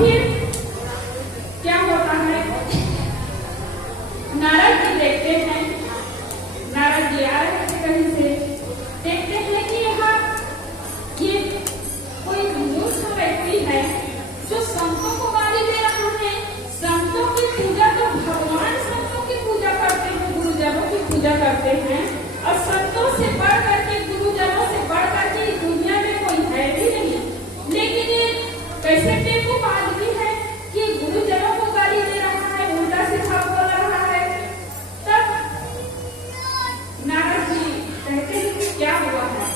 फिर क्या होता है, नारद जी देखते हैं, नारद जी आ रहे थे कहीं से, देखते हैं कि यहाँ ये कोई मूर्ख व्यक्ति है जो संतों को गाली दे रहा है। संतों की पूजा तो भगवान संतों की पूजा करते हैं, गुरुजनों की पूजा करते हैं, और संतों से बढ़ करके, गुरुजनों से बढ़ करके दुनिया में कोई है भी नहीं। लेकिन ये कैसे बेवकूफ आदमी है कि गुरुजनों को गाली दे रहा है, उल्टा सीधा बोल रहा है। तब नारद जी कहते हैं कि क्या हुआ है?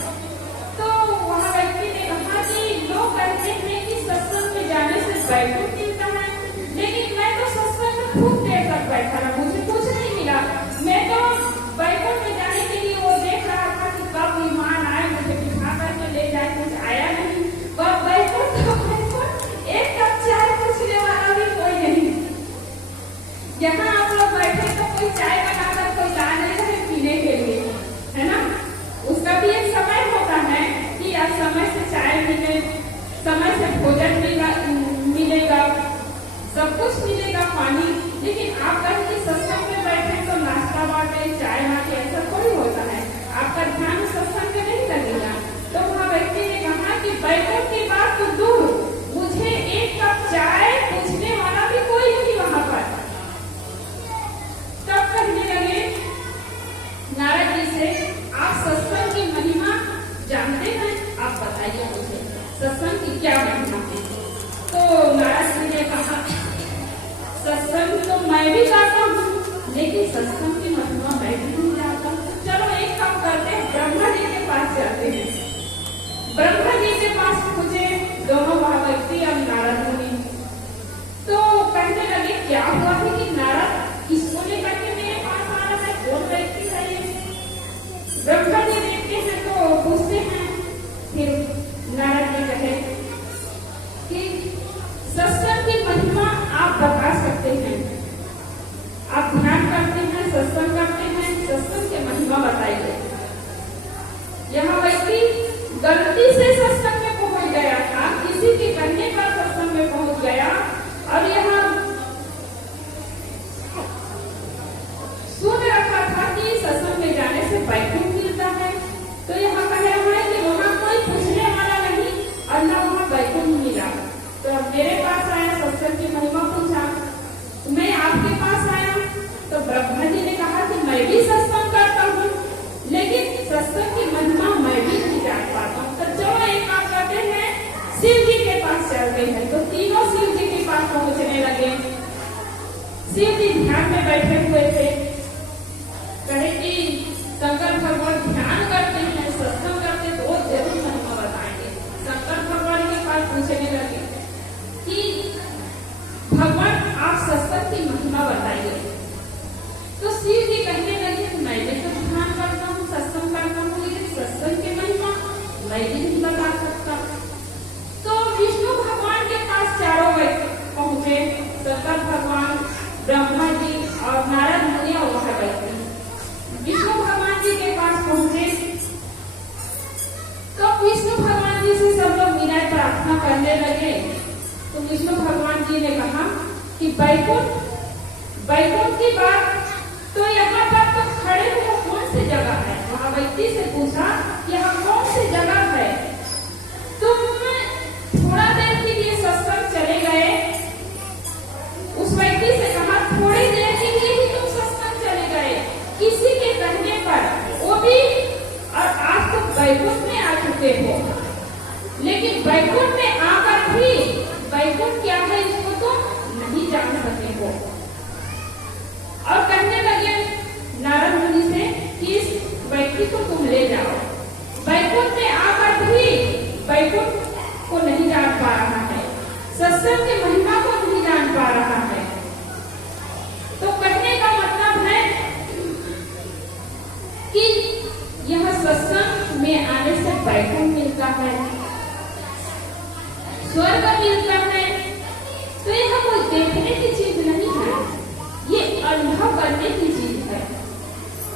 तो वहाँ व्यक्ति ने कहा कि लोग कहते हैं कि सत्संग में जाने से बैकुंठ मिलता है, लेकिन मैं तो सत्संग में खूब देर तक बैठा रहा, मुझे कुछ नहीं मिला। मैं तो बैकुंठ में जाने के लिए वो देख रहा था कि कब विमान आए, मुझे बिठा करके ले जाए, कुछ आया नहीं। वह बैकुंठ तो बैकुंठ, एक कप चाय पूछने वाला भी कोई नहीं। यहाँ आप लोग बैठे तो कोई चाय बनाकर कोई ला नहीं रहे पीने के लिए, है ना? उसका भी एक समय होता है कि आज समय से चाय मिले, समय से भोजन मिलेगा, सब कुछ मिलेगा, पानी। लेकिन आप कहीं सत्संग में बैठे तो नाश्ता बांटे, चाय बांटे, ऐसा थोड़ी होता है। आपका ध्यान सत्संग में नहीं लगेगा। तो वहाँ व्यक्ति ने कहा कि बैकुंठ की बात तो दूर, मुझे एक कप चाय पूछने वाला भी कोई नहीं वहाँ पर। तब कहने लगे नारद जी से, आप सत्संग की महिमा जानते हैं? आप बताइए मुझे सत्संग की क्या महिमा है? तो नारद जी ने कहा, सत्संग तो मैं भी करता हूँ, लेकिन सत्संग की महिमा मैं भी नहीं जानता। चलो एक काम करते हैं, ब्रह्मा जी के पास जाते हैं। ब्रह्मा जी के पास पहुंचे दोनों व्यक्ति और नारद मुनि। तो कहने लगे क्या हुआ है कि नारद किसको लेकर के मेरे पास आ रहा है, कौन व्यक्ति है ये? ब्रह्मा जी देखते हैं तो पूछते हैं। फिर नारद जी कहे कि सत्संग की महिमा आप बता सकते हैं, आप ध्यान करते हैं, सत्संग करते हैं, सत्संग की महिमा बताइए। यहाँ व्यक्ति गलती से सत्संग में पहुंच गया था, किसी के कहने पर सत्संग में पहुंच गया, और यहाँ सुन रखा था कि सत्संग में जाने से बैकुंठ मिलता है। तो यहाँ कह रहा है कि वहाँ कोई पूछने वाला नहीं और न वहाँ बैकुंठ मिला। तो मेरे पास आया, सत्संग की महिमा पूछा, मैं आपके पास आया। तो ब्रह्मा जी ने कहा कि मैं भी सत्संग करता हूँ, लेकिन सत्संग की महिमा मैं भी नहीं जान पाता हूँ। तो चलो एक काम करते हैं, शिव जी के पास चलते हैं। तो तीनों शिव जी के पास पहुंचने लगे। शिव जी ध्यान में बैठे हुए थे। कहे कि शंकर भगवान ध्यान करते हैं, सत्संग करते हैं, तो जरूर महिमा बताएंगे। शंकर भगवान के पास पूछने लगे कि भगवान आप सत्संग की महिमा बताइए। तो शिव जी कहने लगे मैं भी तो ध्यान करता हूँ, सत्संग करता हूँ, लेकिन सत्संग की महिमा मैं भी नहीं बता सकता। तो विष्णु भगवान के पास चारों पहुंचे, शंकर भगवान, ब्रह्मा जी और नारद मुनि और वह व्यक्ति। विष्णु भगवान जी के पास पहुंचे तो विष्णु भगवान जी से सब लोग विनय प्रार्थना करने लगे। तो विष्णु भगवान जी ने कहा कि बैकुंठ की बात तो यहाँ पर तो खड़े हो, कौन सी जगह है? वहाँ व्यक्ति से पूछा यहाँ कौन सी जगह है? तुम थोड़ा देर के लिए सत्संग चले गए। उस व्यक्ति से कहा थोड़ी देर के लिए ही तुम सत्संग चले गए, किसी के कहने पर, वो भी, और आज तो बैकुंठ में आ चुके हो, लेकिन बैकुंठ में आकर भी बैकुंठ क्या है इसको तुम नहीं जान सके हो। और कहने लगे नारद मुनि से कि इस व्यक्ति को तुम ले जाओ। बैकुंठ में आकर भी बैकुंठ को नहीं जान पा रहा है, सत्संग की महिमा को नहीं जान पा रहा है। तो कहने का मतलब है कि यह सत्संग में आने से बैकुंठ मिलता है, स्वर्ग मिलता है। तो यह कोई देखने की चीज नहीं है, ये अनुभव करने की चीज है।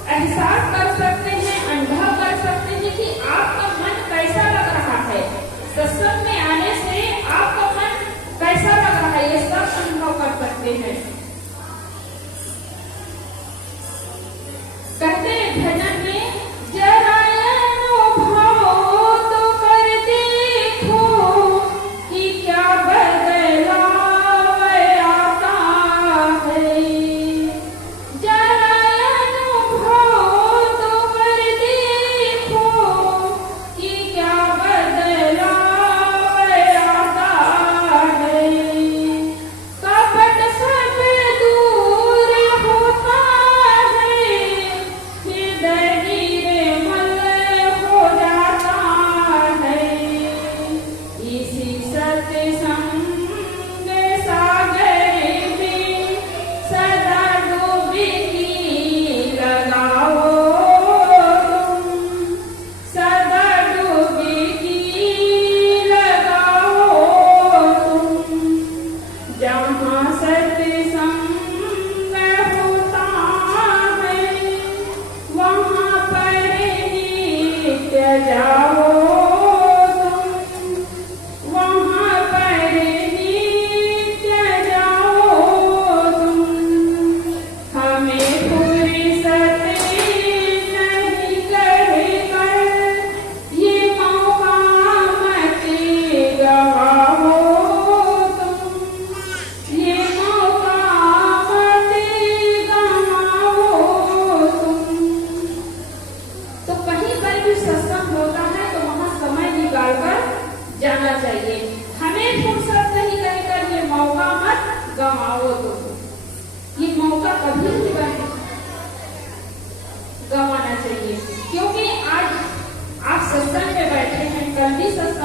एहसास कर सकते हैं, अनुभव कर सकते हैं कि आपका मन कैसा लग रहा है। सत्संग में आने से आपका मन कैसा लग रहा सत्संग सागर में सदा डुबकी लगाओ तुम, सदा डुबकी लगाओ तुम। जहाँ सत्संग होता है वहाँ पर नित्य जाओ तुम, वहाँ पर नित्य जाओ तुम। हमें फुर्सत नहीं कर ये मौका मत गवाओ तुम, ये मौका मत गवाओ तुम। तो कहीं पर भी सत्संग होता है तो वहाँ समय निकाल कर जाना चाहिए। हमें फुर्सत नहीं लेकर ये मौका मत गवाओ तुम, ये मौका कभी नहीं गवाना चाहिए। क्योंकि आज आप सत्संग में बैठे हैं, कल भी सत्संग